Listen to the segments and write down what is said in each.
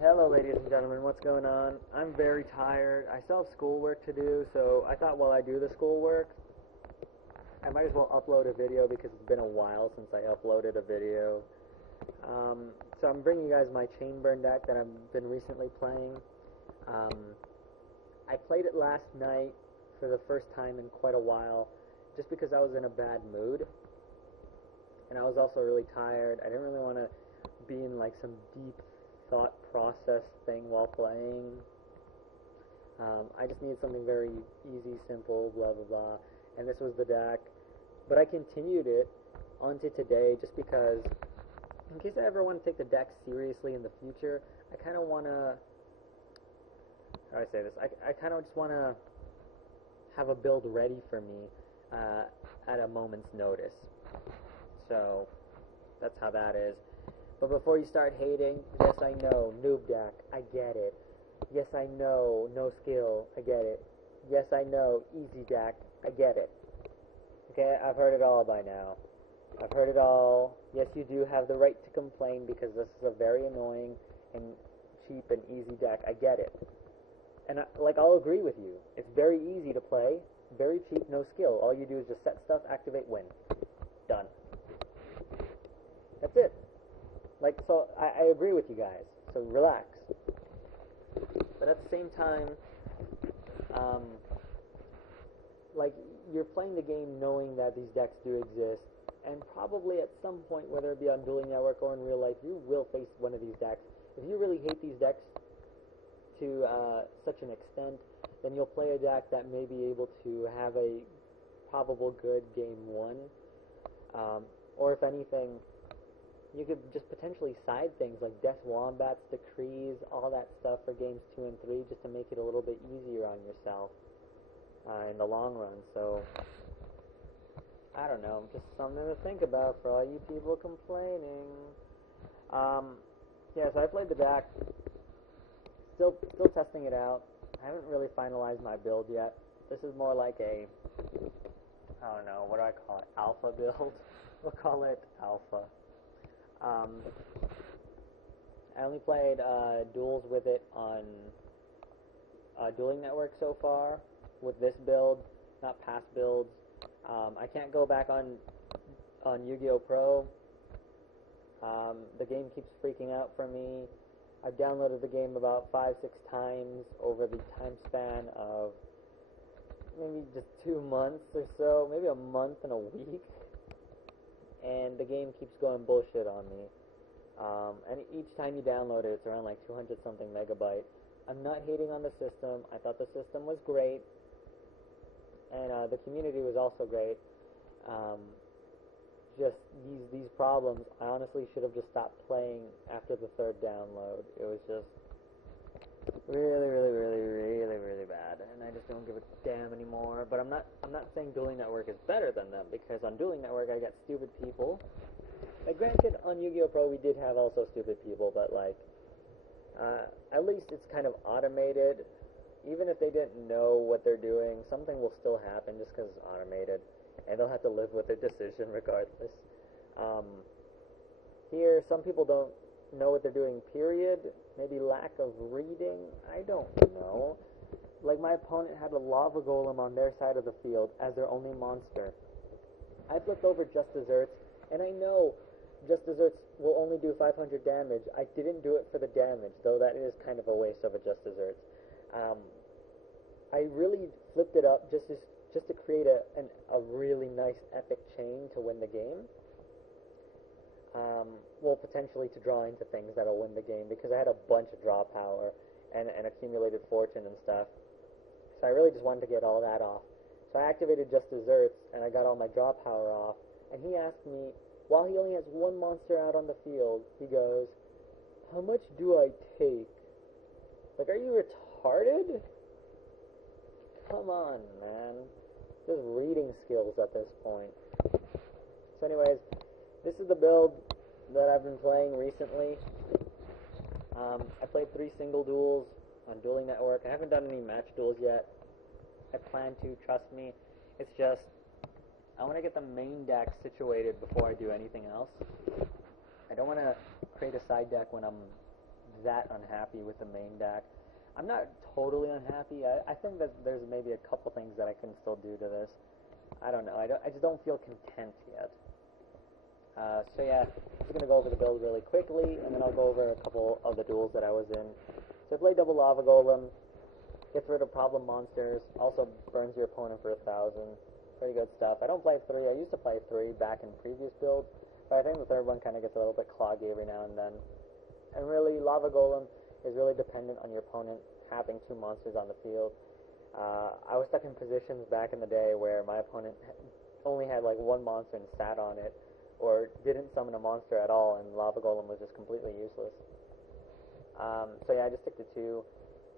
Hello, ladies and gentlemen. What's going on? I'm very tired. I still have schoolwork to do, so I thought while I do the schoolwork, I might as well upload a video because it's been a while since I uploaded a video. So I'm bringing you guys my chain burn deck that I've been recently playing. I played it last night for the first time in quite a while, just because I was in a bad mood, and I was also really tired. I didn't really want to be in like some deep thought process thing while playing. I just needed something very easy, simple, blah blah blah, and this was the deck. But I continued it onto today just because, in case I ever want to take the deck seriously in the future, I kind of want to, how do I say this, I kind of just want to have a build ready for me at a moment's notice. So that's how that is. But before you start hating, yes I know, noob deck, I get it. Yes I know, no skill, I get it. Yes I know, easy deck, I get it. Okay, I've heard it all by now. I've heard it all. Yes, you do have the right to complain because this is a very annoying and cheap and easy deck, I get it. And I'll agree with you. It's very easy to play, very cheap, no skill. All you do is just set stuff, activate, win. Done. That's it. So I agree with you guys, so relax. But at the same time, you're playing the game knowing that these decks do exist, and probably at some point, whether it be on Dueling Network or in real life, you will face one of these decks. If you really hate these decks to such an extent, then you'll play a deck that may be able to have a probable good game 1, or if anything, you could just potentially side things like Death Wombats, Decrees, all that stuff for games 2 and 3 just to make it a little bit easier on yourself in the long run. So, I don't know, just something to think about for all you people complaining. Yeah, so I played the deck, still testing it out. I haven't really finalized my build yet. This is more like a, I don't know, what do I call it, alpha build? We'll call it alpha. I only played duels with it on Dueling Network so far, with this build, not past builds. I can't go back on Yu-Gi-Oh! Pro. The game keeps freaking out for me. I've downloaded the game about 5-6 times over the time span of maybe just 2 months or so, maybe a month and a week. And the game keeps going bullshit on me. And each time you download it, it's around like 200 something megabyte. I'm not hating on the system. I thought the system was great, and the community was also great. Just these problems, I honestly should have just stopped playing after the 3rd download. It was just really bad, and I just don't give a damn anymore. But I'm not saying Dueling Network is better than them, because on Dueling Network I got stupid people. Granted, on Yu-Gi-Oh! Pro we did have also stupid people, but at least it's kind of automated. Even if they didn't know what they're doing, something will still happen just because it's automated, and they'll have to live with their decision regardless. Here, some people don't know what they're doing, period. Maybe lack of reading, I don't know. Like, my opponent had a lava golem on their side of the field as their only monster. I flipped over Just Desserts, and I know Just Desserts will only do 500 damage. I didn't do it for the damage, though that is kind of a waste of a Just Desserts. I really flipped it up just to create a really nice epic chain to win the game. Well, potentially to draw into things that'll win the game, because I had a bunch of draw power and accumulated fortune and stuff. So I really just wanted to get all that off. So I activated Just Desserts, and I got all my draw power off. And he asked me, while he only has one monster out on the field, he goes, "How much do I take?" Like, are you retarded? Come on, man. Just reading skills at this point. So anyways, this is the build that I've been playing recently. I played 3 single duels on Dueling Network. I haven't done any match duels yet. I plan to, trust me. It's just, I want to get the main deck situated before I do anything else. I don't want to create a side deck when I'm that unhappy with the main deck. I'm not totally unhappy. I think that there's maybe a couple things that I can still do to this. I don't know. I just don't feel content yet. So yeah, I'm just going to go over the build really quickly, and then I'll go over a couple of the duels that I was in. So I played double Lava Golem, gets rid of problem monsters, also burns your opponent for 1,000. Pretty good stuff. I don't play 3. I used to play 3 back in previous builds, but I think the third one kind of gets a little bit cloggy every now and then. And really, Lava Golem is really dependent on your opponent having 2 monsters on the field. I was stuck in positions back in the day where my opponent only had like 1 monster and sat on it, or didn't summon a monster at all, and Lava Golem was just completely useless. So yeah, I just stick to 2.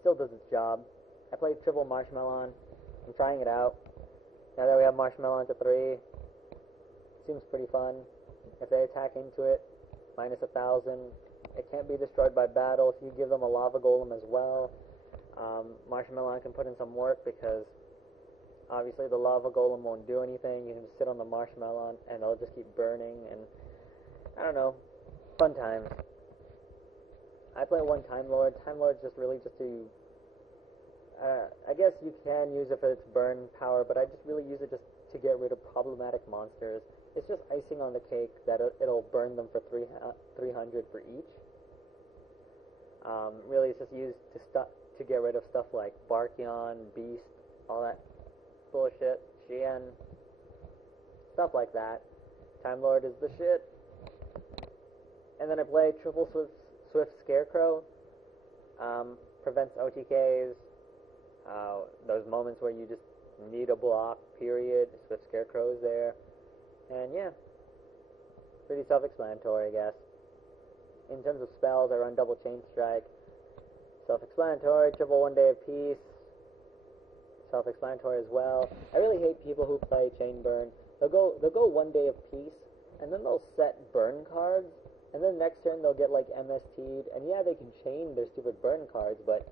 Still does its job. I played triple Marshmallow. I'm trying it out. Now that we have Marshmallow into 3, seems pretty fun. If they attack into it, minus 1,000. It can't be destroyed by battle if you give them a Lava Golem as well. Marshmallow can put in some work because obviously the Lava Golem won't do anything. You can just sit on the Marshmallow and it'll just keep burning, and I don't know, fun times. I play one Time Lord. Time Lord's just really just to, I guess you can use it for its burn power, but I just really use it just to get rid of problematic monsters. It's just icing on the cake that it'll burn them for 300 for each. Really, it's just used to get rid of stuff like Barkion, Beast, all that bullshit, Xian, stuff like that. Time Lord is the shit. And then I play triple Swift Scarecrow. Prevents OTKs. Those moments where you just need a block, period. Swift Scarecrow is there. And yeah, pretty self-explanatory, I guess. In terms of spells, I run double Chain Strike. Self-explanatory. Triple One Day of Peace. Self-explanatory as well. I really hate people who play Chain Burn. They'll go 1 Day of Peace, and then they'll set burn cards, and then next turn they'll get like MST'd, and yeah, they can chain their stupid burn cards, but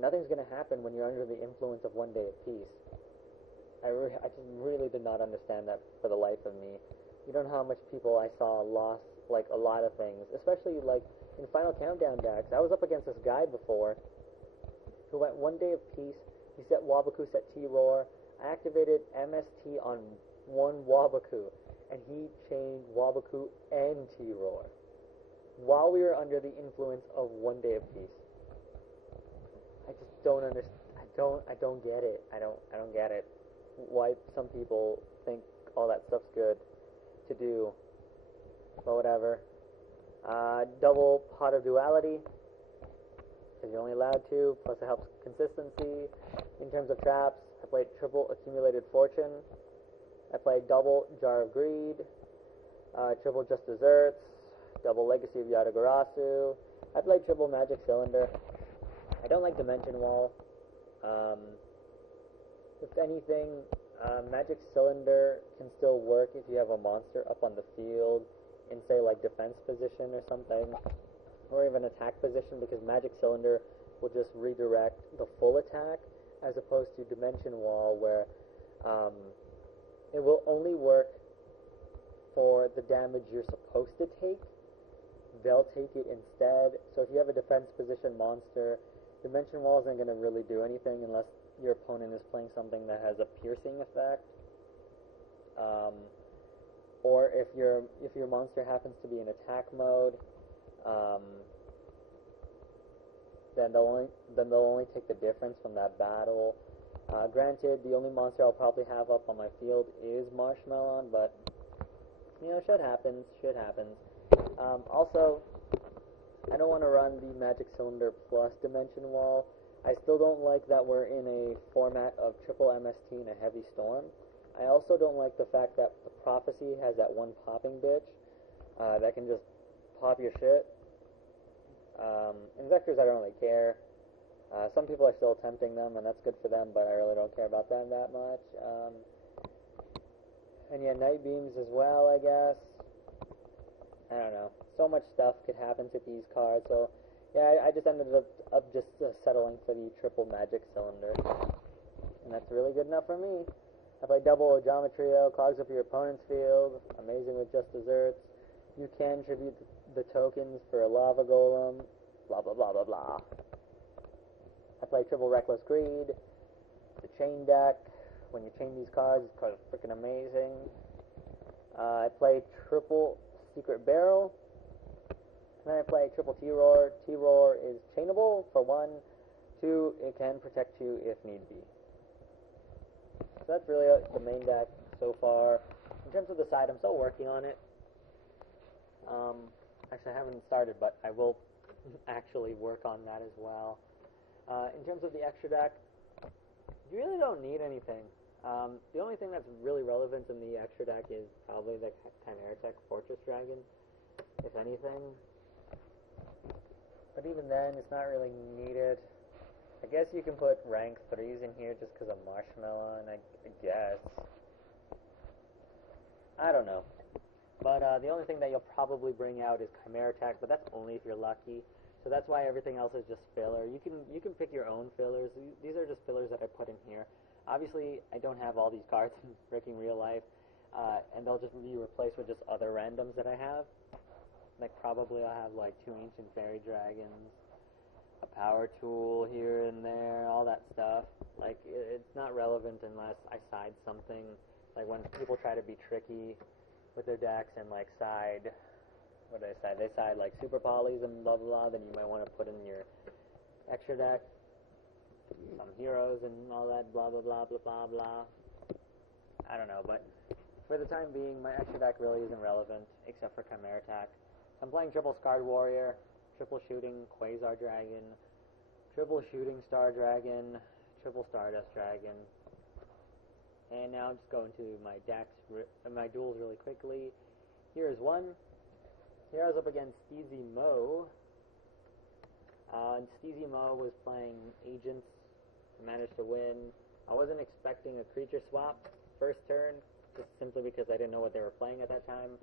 nothing's gonna happen when you're under the influence of 1 Day of Peace. I just really did not understand that for the life of me. You don't know how much people I saw lost like a lot of things, especially like in Final Countdown decks. I was up against this guy before who went 1 Day of Peace. He set Wabaku, set T-Roar. I activated MST on one Wabaku, and he chained Wabaku and T-Roar while we were under the influence of 1 Day of Peace. I just don't understand. I don't get it. I don't get it. Why some people think all that stuff's good to do, but whatever. Double Pot of Duality, because you're only allowed 2, plus it helps consistency. In terms of traps, I played triple Accumulated Fortune. I played double Jar of Greed, triple Just Desserts, double Legacy of Yatagarasu. I played triple Magic Cylinder. I don't like Dimension Wall. If anything, Magic Cylinder can still work if you have a monster up on the field in, say, like defense position or something, or even attack position, because Magic Cylinder will just redirect the full attack, as opposed to Dimension Wall, where it will only work for the damage you're supposed to take. They'll take it instead. So if you have a defense position monster, Dimension Wall isn't going to really do anything unless your opponent is playing something that has a piercing effect. Or if your monster happens to be in attack mode, then they'll only take the difference from that battle. Granted, the only monster I'll probably have up on my field is Marshmallow, but you know, shit happens. Also, I don't want to run the Magic Cylinder plus Dimension Wall. I still don't like that we're in a format of triple MST and a Heavy Storm. I also don't like the fact that the Prophecy has that one popping bitch that can just pop your shit. Injectors, I don't really care. Some people are still attempting them, and that's good for them, but I really don't care about them that much. And yeah, Night Beams as well, I guess. I don't know. So much stuff could happen to these cards, so yeah, I just ended up just settling for the triple Magic Cylinder. And that's really good enough for me. I play double Geometrio, clogs up your opponent's field, amazing with Just Desserts. You can tribute the tokens for a Lava Golem, blah blah blah. I play triple Reckless Greed, the chain deck. When you chain these cards, it's freaking amazing. I play triple Secret Barrel. And then I play triple T-Roar. T-Roar is chainable for 1. 2, it can protect you if need be. So that's really the main deck so far. In terms of the side, I'm still working on it. Actually, I haven't started, but I will actually work on that as well. In terms of the extra deck, you really don't need anything. The only thing that's really relevant in the extra deck is probably the Chimera Tech Fortress Dragon, if anything. But even then, it's not really needed. I guess you can put rank 3s in here just because of Marshmallow, and I guess. I don't know. But the only thing that you'll probably bring out is Chimera Attack, but that's only if you're lucky. So that's why everything else is just filler. You can pick your own fillers. These are just fillers that I put in here. Obviously, I don't have all these cards in freaking real life, and they'll just be replaced with just other randoms that I have. Like probably I'll have like 2 Ancient Fairy Dragons, a Power Tool here and there, all that stuff. Like it's not relevant unless I side something. Like when people try to be tricky with their decks and like side, what do they side? They side like super polys and blah blah blah. Then you might want to put in your extra deck some heroes and all that blah blah blah blah blah blah. I don't know, but for the time being, my extra deck really isn't relevant except for Chimera Attack. I'm playing triple Scarred Warrior, triple shooting Quasar Dragon, triple shooting Star Dragon, triple Stardust Dragon. And now I'm just going to my decks, my duels really quickly. Here's one. Here I was up against Steezy Mo. And Steezy Mo was playing Agents. I managed to win. I wasn't expecting a creature swap first turn, just simply because I didn't know what they were playing at that time.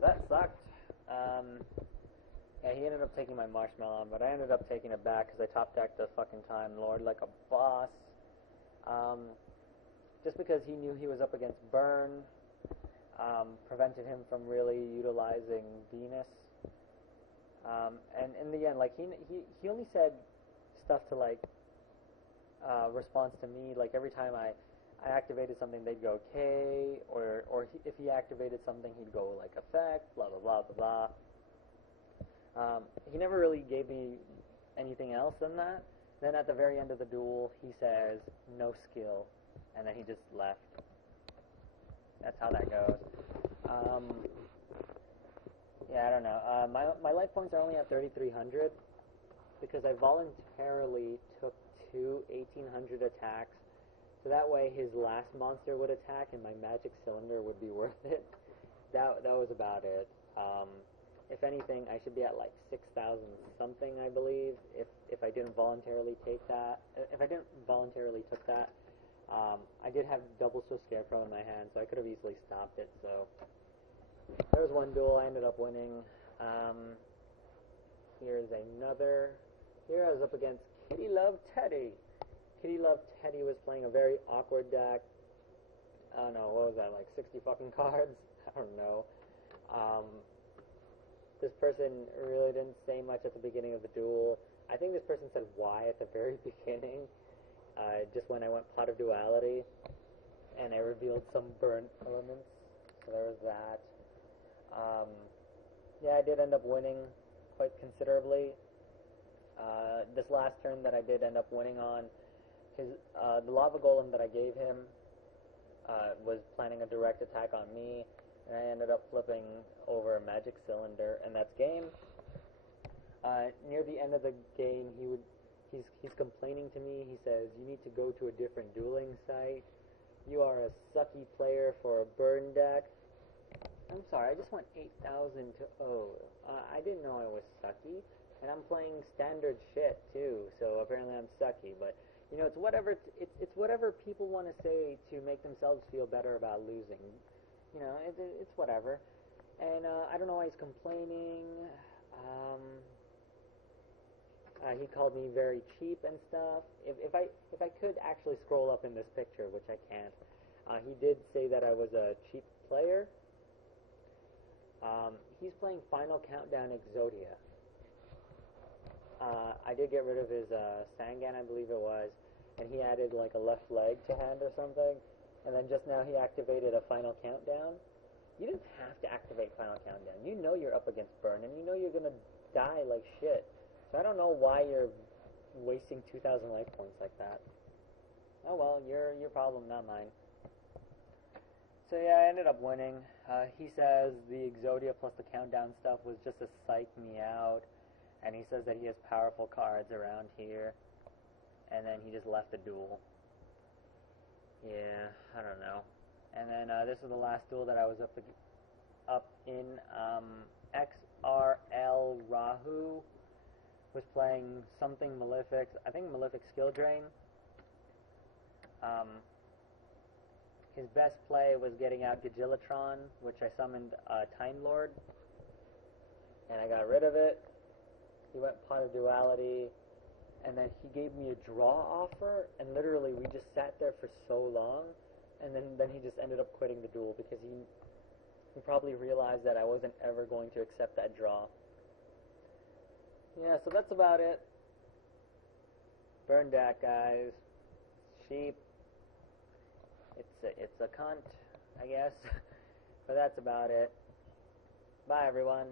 That sucked. Yeah, he ended up taking my Marshmallow, but I ended up taking it back because I top decked the fucking Time Lord like a boss. Just because he knew he was up against Burn, prevented him from really utilizing Venus. And in the end, like he only said stuff to like response to me. Like every time I activated something, they'd go K, or if he activated something, he'd go like effect, blah blah blah blah blah. He never really gave me anything else than that. Then at the very end of the duel, he says no skill, and then he just left. That's how that goes. Yeah, I don't know. My life points are only at 3,300 because I voluntarily took 2 1,800 attacks. So that way his last monster would attack and my magic cylinder would be worth it. That was about it. If anything, I should be at like 6,000 something, I believe, if I didn't voluntarily take that. If I didn't voluntarily took that, I did have double So Scarecrow in my hand, so I could have easily stopped it. So there was one duel I ended up winning. Here's another. Here I was up against Kitty Love Teddy. Kitty Love Teddy was playing a very awkward deck. I don't know, what was that, like 60 fucking cards? I don't know. This person really didn't say much at the beginning of the duel. I think this person said Y at the very beginning, just when I went Pot of Duality, and I revealed some burnt elements. So there was that. Yeah, I did end up winning quite considerably. This last turn that I did end up winning on, the Lava Golem that I gave him was planning a direct attack on me, and I ended up flipping over a Magic Cylinder, and that's game. Near the end of the game, he's complaining to me. He says, "You need to go to a different dueling site. You are a sucky player for a burn deck." I'm sorry, I just want 8,000 to O. I didn't know I was sucky, and I'm playing standard shit too, so apparently I'm sucky, but you know, it's whatever people want to say to make themselves feel better about losing. You know, it's whatever. And I don't know why he's complaining. He called me very cheap and stuff. If I could actually scroll up in this picture, which I can't, he did say that I was a cheap player. He's playing Final Countdown Exodia. I did get rid of his Sangan, I believe it was, and he added like a left leg to hand or something, and then just now he activated a final countdown. You didn't have to activate final countdown. You know you're up against burn, and you know you're gonna die like shit. So I don't know why you're wasting 2,000 life points like that. Oh well, your problem, not mine. So yeah, I ended up winning. He says the Exodia plus the countdown stuff was just to psych me out, and he says that he has powerful cards around here, and then he just left the duel. Yeah, I don't know. And then this was the last duel that I was up in. XRL Rahu was playing something Malefic. I think Malefic Skill Drain. His best play was getting out Gajilatron, which I summoned Time Lord, and I got rid of it. He went Pot of Duality, and then he gave me a draw offer, and literally we just sat there for so long, and then he just ended up quitting the duel because he probably realized that I wasn't ever going to accept that draw. Yeah, so that's about it. Burn deck, guys. Sheep. It's a cunt, I guess. But that's about it. Bye, everyone.